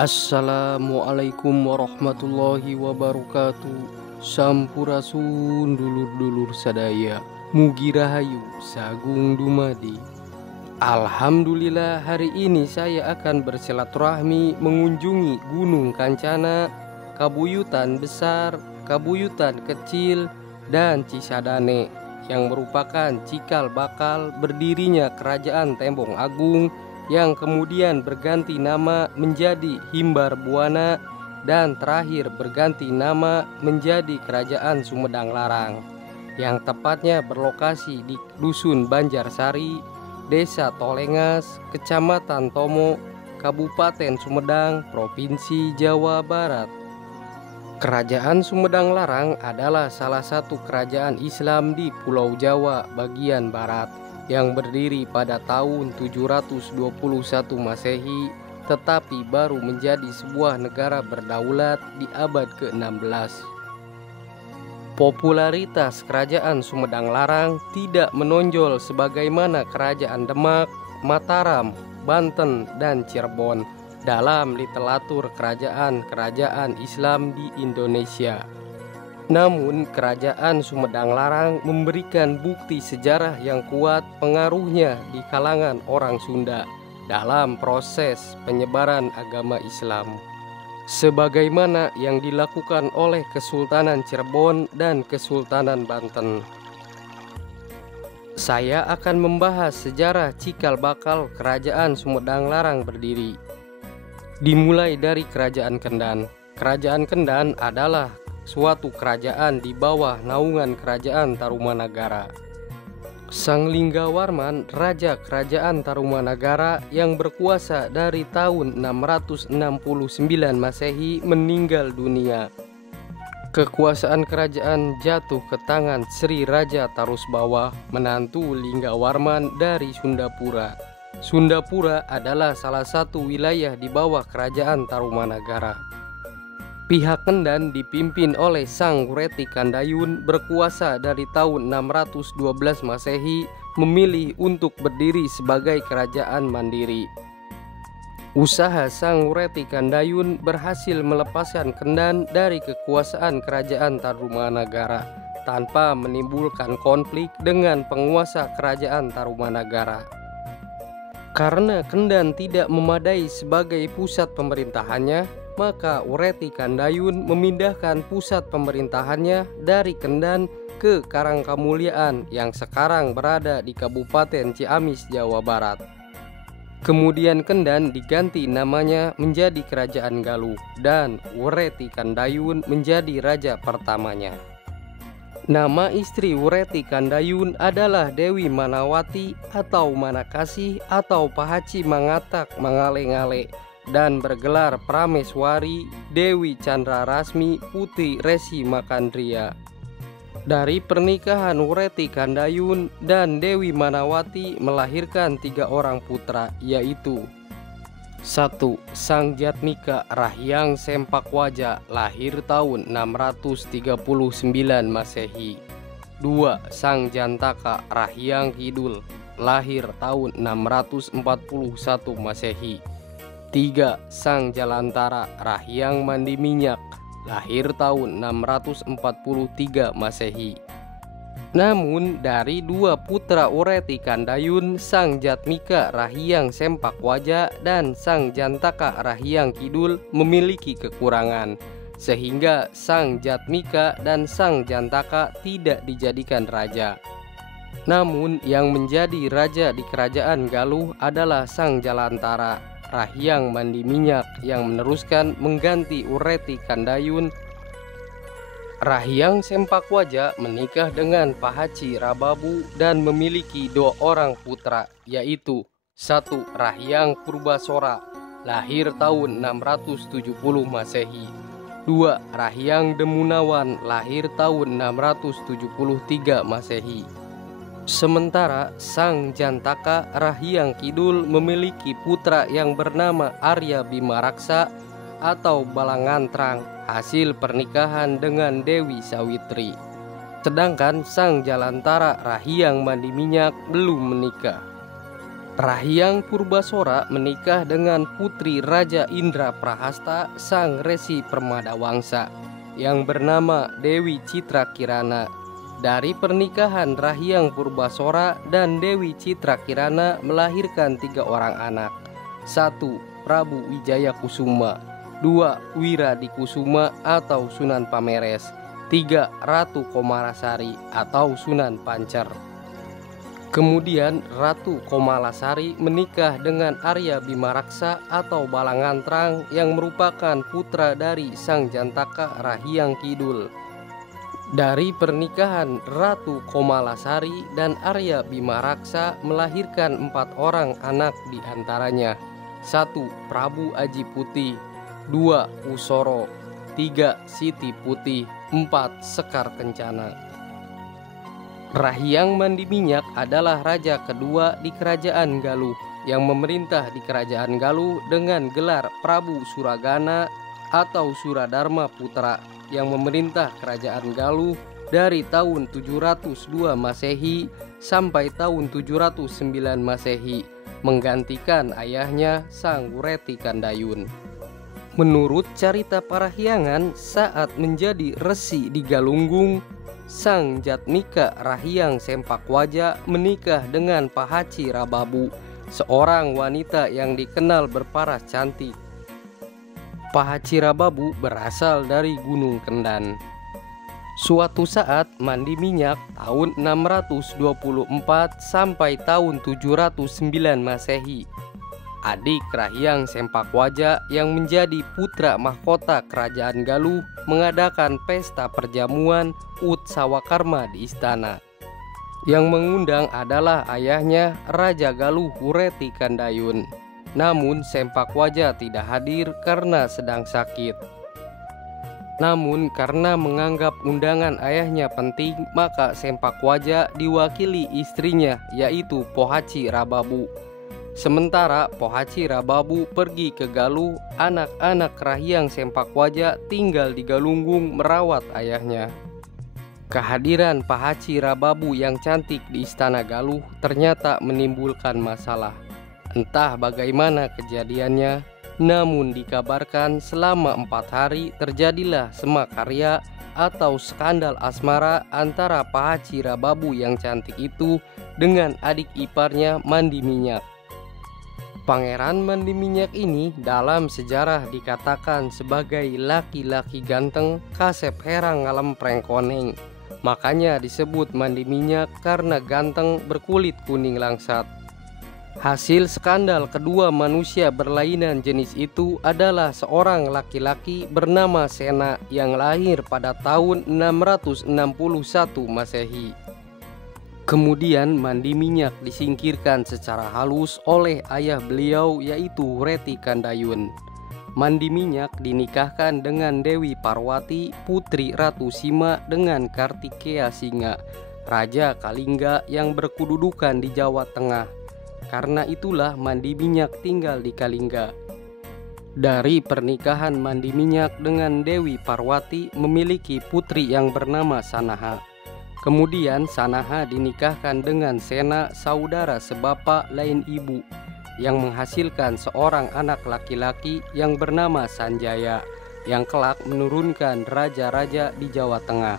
Assalamualaikum warahmatullahi wabarakatuh. Sampurasun dulur-dulur sadaya, mugi rahayu sagung dumadi. Alhamdulillah, hari ini saya akan bersilaturahmi mengunjungi Gunung Kancana, Kabuyutan Besar, Kabuyutan Kecil, dan Cisadane yang merupakan cikal bakal berdirinya Kerajaan Tembong Agung yang kemudian berganti nama menjadi Himbar Buana dan terakhir berganti nama menjadi Kerajaan Sumedang Larang yang tepatnya berlokasi di Dusun Banjarsari, Desa Tolengas, Kecamatan Tomo, Kabupaten Sumedang, Provinsi Jawa Barat. Kerajaan Sumedang Larang adalah salah satu kerajaan Islam di Pulau Jawa bagian barat yang berdiri pada tahun 721 Masehi, tetapi baru menjadi sebuah negara berdaulat di abad ke-16. Popularitas Kerajaan Sumedang Larang tidak menonjol sebagaimana Kerajaan Demak, Mataram, Banten, dan Cirebon dalam literatur kerajaan-kerajaan Islam di Indonesia. Namun, Kerajaan Sumedang Larang memberikan bukti sejarah yang kuat pengaruhnya di kalangan orang Sunda dalam proses penyebaran agama Islam, sebagaimana yang dilakukan oleh Kesultanan Cirebon dan Kesultanan Banten. Saya akan membahas sejarah cikal bakal Kerajaan Sumedang Larang berdiri. Dimulai dari Kerajaan Kendan. Kerajaan Kendan adalah suatu kerajaan di bawah naungan Kerajaan Tarumanagara. Sang Linggawarman, Raja Kerajaan Tarumanagara yang berkuasa dari tahun 669 Masehi, meninggal dunia. Kekuasaan kerajaan jatuh ke tangan Sri Raja Tarusbawa, menantu Linggawarman dari Sundapura. Sundapura adalah salah satu wilayah di bawah Kerajaan Tarumanagara. Pihak Kendan dipimpin oleh Sang Wureti Kandayun berkuasa dari tahun 612 Masehi, memilih untuk berdiri sebagai kerajaan mandiri. Usaha Sang Wureti Kandayun berhasil melepaskan Kendan dari kekuasaan Kerajaan Tarumanagara tanpa menimbulkan konflik dengan penguasa Kerajaan Tarumanagara. Karena Kendan tidak memadai sebagai pusat pemerintahannya, maka Wureti Kandayun memindahkan pusat pemerintahannya dari Kendan ke Karangkamuliaan yang sekarang berada di Kabupaten Ciamis, Jawa Barat. Kemudian Kendan diganti namanya menjadi Kerajaan Galuh dan Wureti Kandayun menjadi raja pertamanya. Nama istri Wureti Kandayun adalah Dewi Manawati atau Manakasih atau Pahaci Mangatak Mangale-ngale dan bergelar Prameswari Dewi Candrarasmi Putri Resi Makandria. Dari pernikahan Wureti Kandayun dan Dewi Manawati melahirkan 3 orang putra, yaitu 1. Sang Jatmika Rahyang Sempakwaja, lahir tahun 639 Masehi. 2. Sang Jantaka Rahyang Kidul, lahir tahun 641 Masehi. 3. Sang Jalantara Rahyang Mandi Minyak, lahir tahun 643 Masehi. Namun dari 2 putra Wureti Kandayun, Sang Jatmika Rahyang Sempakwaja dan Sang Jantaka Rahyang Kidul memiliki kekurangan, sehingga Sang Jatmika dan Sang Jantaka tidak dijadikan raja. Namun yang menjadi raja di Kerajaan Galuh adalah Sang Jalantara Rahyang Mandi Minyak yang meneruskan mengganti Wureti Kandayun. Rahyang Sempakwaja menikah dengan Pahaci Rababu dan memiliki 2 orang putra, yaitu 1. Rahyang Purbasora, lahir tahun 670 Masehi. 2. Rahyang Demunawan, lahir tahun 673 Masehi. Sementara Sang Jantaka Rahyang Kidul memiliki putra yang bernama Arya Bimaraksa atau Balangantrang, hasil pernikahan dengan Dewi Sawitri. Sedangkan Sang Jalantara Rahyang Mandi Minyak belum menikah. Rahyang Purbasora menikah dengan putri Raja Indra Prahasta sang Resi Permadawangsa yang bernama Dewi Citra Kirana. Dari pernikahan Rahyang Purbasora dan Dewi Citra Kirana melahirkan 3 orang anak. 1. Prabu Wijaya Kusuma. 2. Wiradikusuma atau Sunan Pameres. 3. Ratu Komarasari atau Sunan Pancer. Kemudian Ratu Komalasari menikah dengan Arya Bimaraksa atau Balangantrang yang merupakan putra dari Sang Jantaka Rahyang Kidul. Dari pernikahan Ratu Komalasari dan Arya Bimaraksa melahirkan 4 orang anak diantaranya. 1. Prabu Aji Putih. 2. Usoro. 3. Siti Putih. 4. Sekar Kencana. Rahyang Mandiminyak adalah raja kedua di Kerajaan Galuh yang memerintah di Kerajaan Galuh dengan gelar Prabu Suragana atau Suradharma Putra yang memerintah Kerajaan Galuh dari tahun 702 Masehi sampai tahun 709 Masehi, menggantikan ayahnya Sang Wureti Kandayun. Menurut carita Parahyangan, saat menjadi resi di Galunggung, Sang Jatmika Rahyang Sempakwaja menikah dengan Pahaci Rababu, seorang wanita yang dikenal berparas cantik. Pahaci Rababu berasal dari Gunung Kendan. Suatu saat Mandiminyak tahun 624 sampai tahun 709 Masehi, adik Rahyang Sempakwaja yang menjadi putra mahkota Kerajaan Galuh mengadakan pesta perjamuan Utsawakarma di istana. Yang mengundang adalah ayahnya Raja Galuh Wureti Kandayun. Namun Sempakwaja tidak hadir karena sedang sakit. Namun karena menganggap undangan ayahnya penting, maka Sempakwaja diwakili istrinya yaitu Pohaci Rababu. Sementara Pohaci Rababu pergi ke Galuh, anak-anak Rahyang Sempakwaja tinggal di Galunggung merawat ayahnya. Kehadiran Pahaci Rababu yang cantik di istana Galuh ternyata menimbulkan masalah. Entah bagaimana kejadiannya, namun dikabarkan selama 4 hari terjadilah semakarya atau skandal asmara antara Pahaci Rababu yang cantik itu dengan adik iparnya Mandiminyak. Pangeran Mandiminyak ini dalam sejarah dikatakan sebagai laki-laki ganteng kasep herang ngalem prengkoneng. Makanya disebut Mandiminyak karena ganteng berkulit kuning langsat. Hasil skandal kedua manusia berlainan jenis itu adalah seorang laki-laki bernama Sena yang lahir pada tahun 661 Masehi. Kemudian Mandiminyak disingkirkan secara halus oleh ayah beliau yaitu Wureti Kandayun. Mandiminyak dinikahkan dengan Dewi Parwati, putri Ratu Sima dengan Kartikeya Singa, Raja Kalingga yang berkedudukan di Jawa Tengah. Karena itulah Mandiminyak tinggal di Kalingga. Dari pernikahan Mandiminyak dengan Dewi Parwati memiliki putri yang bernama Sanaha. Kemudian Sanaha dinikahkan dengan Sena, saudara sebapak lain ibu, yang menghasilkan seorang anak laki-laki yang bernama Sanjaya, yang kelak menurunkan raja-raja di Jawa Tengah.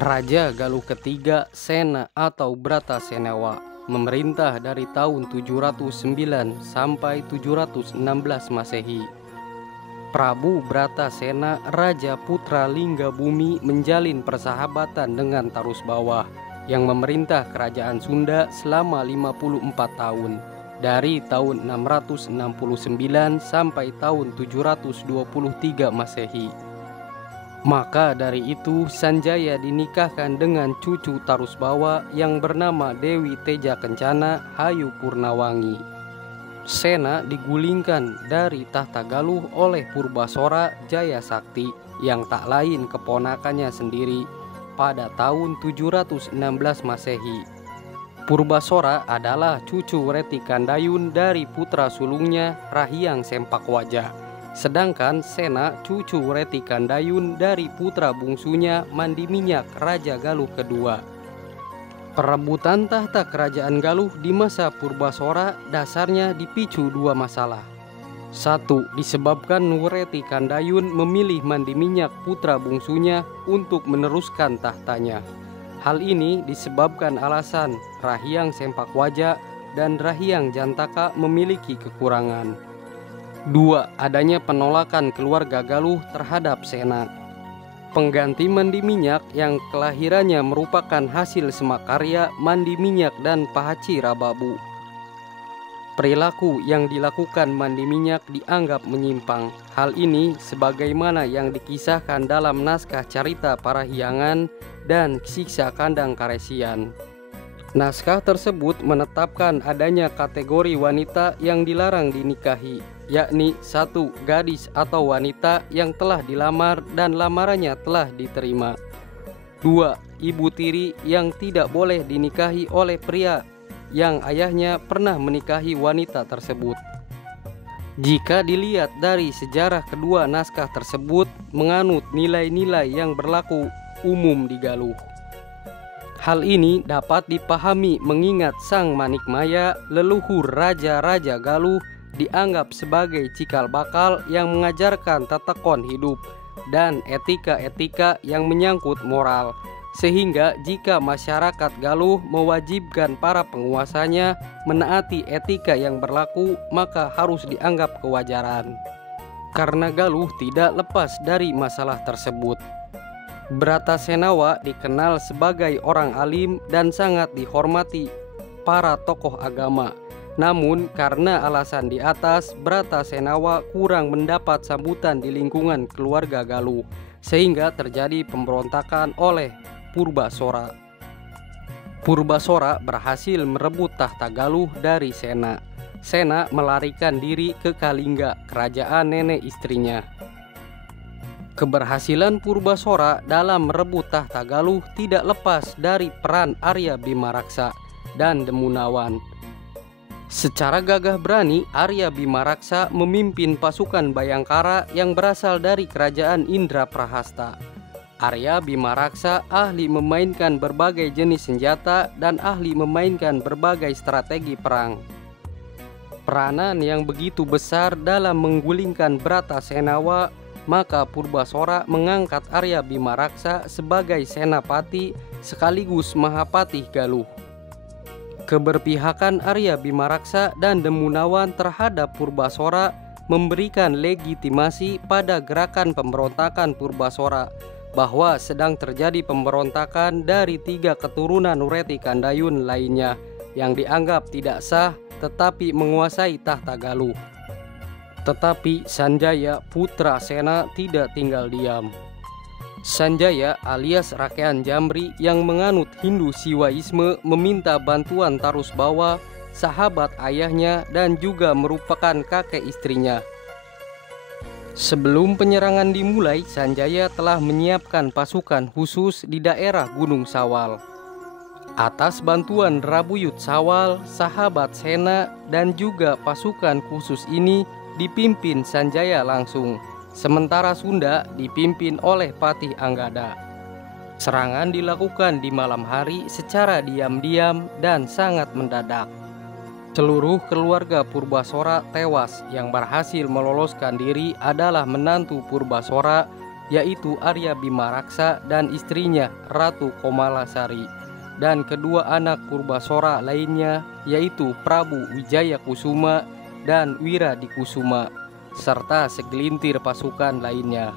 Raja Galuh ketiga, Sena atau Bratasenewa, memerintah dari tahun 709 sampai 716 Masehi. Prabu Bratasena, Raja Putra Linggabumi, menjalin persahabatan dengan Tarus Bawah yang memerintah kerajaan Sunda selama 54 tahun, dari tahun 669 sampai tahun 723 Masehi. Maka dari itu Sanjaya dinikahkan dengan cucu Tarus Bawah yang bernama Dewi Teja Kencana Hayu Purnawangi. Sena digulingkan dari tahta Galuh oleh Purbasora Jaya Sakti yang tak lain keponakannya sendiri pada tahun 716 Masehi. Purbasora adalah cucu Wureti Kandayun dari putra sulungnya Rahyang Sempakwaja. Sedangkan Sena cucu Wureti Kandayun dari putra bungsunya Mandiminyak Raja Galuh kedua. Perebutan tahta kerajaan Galuh di masa Purbasora dasarnya dipicu dua masalah. Satu, disebabkan Nuwureti Kandayun memilih Mandi Minyak putra bungsunya untuk meneruskan tahtanya. Hal ini disebabkan alasan Rahiang Sempakwaja dan Rahiang Jantaka memiliki kekurangan. Dua, adanya penolakan keluarga Galuh terhadap Sena. Pengganti Mandi Minyak yang kelahirannya merupakan hasil semakarya Mandi Minyak dan Pahaci Rababu. Perilaku yang dilakukan Mandi Minyak dianggap menyimpang. Hal ini sebagaimana yang dikisahkan dalam naskah Carita Parahyangan dan Siksa Kandang Karesian. Naskah tersebut menetapkan adanya kategori wanita yang dilarang dinikahi, yakni 1. Gadis atau wanita yang telah dilamar dan lamarannya telah diterima. 2. Ibu tiri yang tidak boleh dinikahi oleh pria yang ayahnya pernah menikahi wanita tersebut. Jika dilihat dari sejarah kedua naskah tersebut menganut nilai-nilai yang berlaku umum di Galuh. Hal ini dapat dipahami mengingat Sang Manikmaya, leluhur raja-raja Galuh, dianggap sebagai cikal bakal yang mengajarkan tatakon hidup dan etika-etika yang menyangkut moral. Sehingga jika masyarakat Galuh mewajibkan para penguasanya menaati etika yang berlaku, maka harus dianggap kewajaran. Karena Galuh tidak lepas dari masalah tersebut. Bratasenawa dikenal sebagai orang alim dan sangat dihormati para tokoh agama. Namun karena alasan di atas, Bratasenawa kurang mendapat sambutan di lingkungan keluarga Galuh, sehingga terjadi pemberontakan oleh Purbasora. Purbasora berhasil merebut tahta Galuh dari Sena. Sena melarikan diri ke Kalingga, kerajaan nenek istrinya. Keberhasilan Purbasora dalam merebut tahta Galuh tidak lepas dari peran Arya Bimaraksa dan Demunawan. Secara gagah berani, Arya Bimaraksa memimpin pasukan Bayangkara yang berasal dari kerajaan Indraprahasta. Arya Bimaraksa ahli memainkan berbagai jenis senjata dan ahli memainkan berbagai strategi perang. Peranan yang begitu besar dalam menggulingkan Bratasenawa, maka Purbasora mengangkat Arya Bimaraksa sebagai senapati sekaligus Mahapatih Galuh. Keberpihakan Arya Bimaraksa dan Demunawan terhadap Purbasora memberikan legitimasi pada gerakan pemberontakan Purbasora bahwa sedang terjadi pemberontakan dari 3 keturunan Nuwureti Kandayun lainnya yang dianggap tidak sah tetapi menguasai tahta Galuh. Tetapi Sanjaya putra Sena tidak tinggal diam. Sanjaya alias Rakean Jamri yang menganut Hindu Siwaisme meminta bantuan Tarusbawa, sahabat ayahnya dan juga merupakan kakek istrinya. Sebelum penyerangan dimulai, Sanjaya telah menyiapkan pasukan khusus di daerah Gunung Sawal. Atas bantuan Rabuyut Sawal, sahabat Sena dan juga pasukan khusus ini dipimpin Sanjaya langsung, sementara Sunda dipimpin oleh Patih Anggada. Serangan dilakukan di malam hari secara diam-diam dan sangat mendadak. Seluruh keluarga Purbasora tewas. Yang berhasil meloloskan diri adalah menantu Purbasora, yaitu Arya Bimaraksa dan istrinya Ratu Komalasari, dan kedua anak Purbasora lainnya yaitu Prabu Wijaya Kusuma dan Wiradikusuma, serta segelintir pasukan lainnya.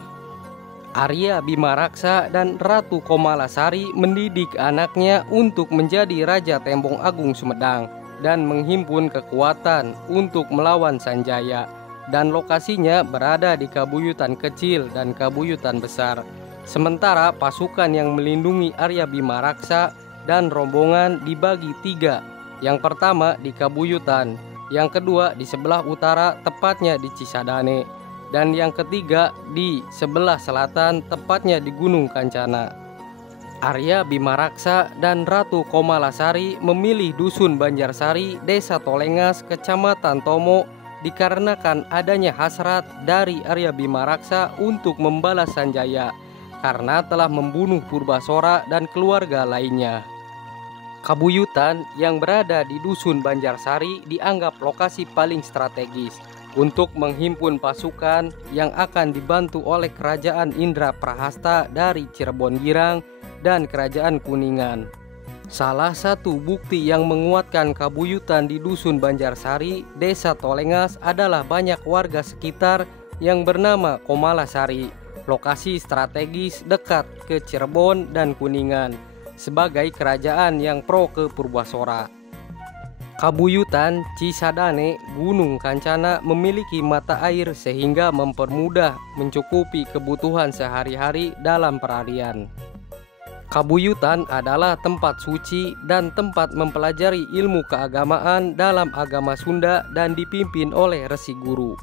Arya Bimaraksa dan Ratu Komalasari mendidik anaknya untuk menjadi Raja Tembong Agung Sumedang dan menghimpun kekuatan untuk melawan Sanjaya, dan lokasinya berada di Kabuyutan Kecil dan Kabuyutan Besar. Sementara pasukan yang melindungi Arya Bimaraksa dan rombongan dibagi 3. Yang pertama di Kabuyutan, yang kedua di sebelah utara tepatnya di Cisadane, dan yang ketiga di sebelah selatan tepatnya di Gunung Kancana. Arya Bimaraksa dan Ratu Komalasari memilih dusun Banjarsari, Desa Tolengas, Kecamatan Tomo, dikarenakan adanya hasrat dari Arya Bimaraksa untuk membalas Sanjaya karena telah membunuh Purbasora dan keluarga lainnya. Kabuyutan yang berada di Dusun Banjarsari dianggap lokasi paling strategis untuk menghimpun pasukan yang akan dibantu oleh Kerajaan Indraprahasta dari Cirebon Girang dan Kerajaan Kuningan. Salah satu bukti yang menguatkan kabuyutan di Dusun Banjarsari, Desa Tolengas adalah banyak warga sekitar yang bernama Komalasari, lokasi strategis dekat ke Cirebon dan Kuningan, sebagai kerajaan yang pro ke Purbasora. Kabuyutan Cisadane, Gunung Kancana memiliki mata air sehingga mempermudah mencukupi kebutuhan sehari-hari dalam perarian. Kabuyutan adalah tempat suci dan tempat mempelajari ilmu keagamaan dalam agama Sunda dan dipimpin oleh Resi Guru.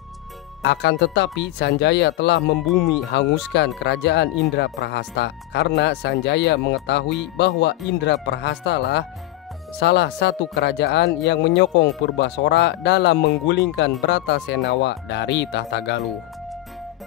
Akan tetapi Sanjaya telah membumi hanguskan kerajaan Indraprahasta karena Sanjaya mengetahui bahwa Indraprahasta lah salah satu kerajaan yang menyokong Purbasora dalam menggulingkan Bratasenawa dari tahta Galuh.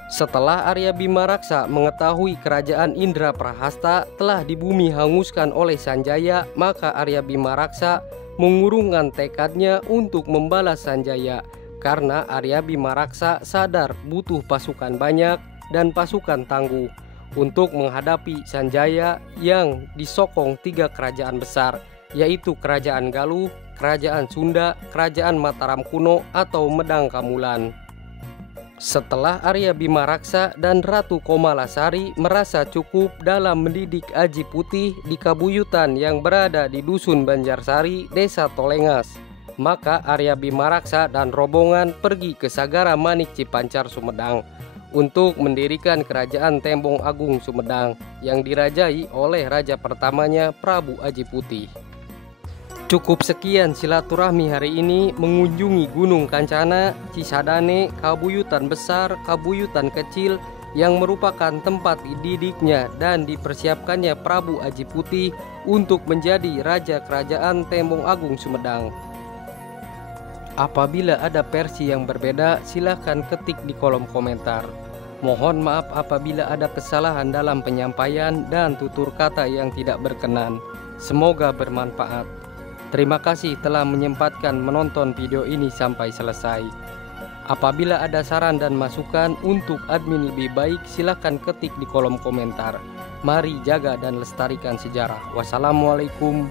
Setelah Arya Bima Raksa mengetahui kerajaan Indraprahasta telah dibumi hanguskan oleh Sanjaya, maka Arya Bima Raksa mengurungkan tekadnya untuk membalas Sanjaya. Karena Arya Bima Raksa sadar butuh pasukan banyak dan pasukan tangguh untuk menghadapi Sanjaya yang disokong 3 kerajaan besar, yaitu Kerajaan Galuh, Kerajaan Sunda, Kerajaan Mataram Kuno atau Medang Kamulan. Setelah Arya Bima Raksa dan Ratu Komalasari merasa cukup dalam mendidik Aji Putih di kabuyutan yang berada di Dusun Banjarsari, Desa Tolengas, maka Arya Bima Raksa dan rombongan pergi ke Sagara Manik Cipancar Sumedang untuk mendirikan Kerajaan Tembong Agung Sumedang yang dirajai oleh raja pertamanya Prabu Aji Putih. Cukup sekian silaturahmi hari ini mengunjungi Gunung Kancana, Cisadane, kabuyutan besar, kabuyutan kecil yang merupakan tempat dididiknya dan dipersiapkannya Prabu Aji Putih untuk menjadi Raja Kerajaan Tembong Agung Sumedang. Apabila ada versi yang berbeda, silahkan ketik di kolom komentar. Mohon maaf apabila ada kesalahan dalam penyampaian dan tutur kata yang tidak berkenan. Semoga bermanfaat. Terima kasih telah menyempatkan menonton video ini sampai selesai. Apabila ada saran dan masukan untuk admin lebih baik, silahkan ketik di kolom komentar. Mari jaga dan lestarikan sejarah. Wassalamualaikum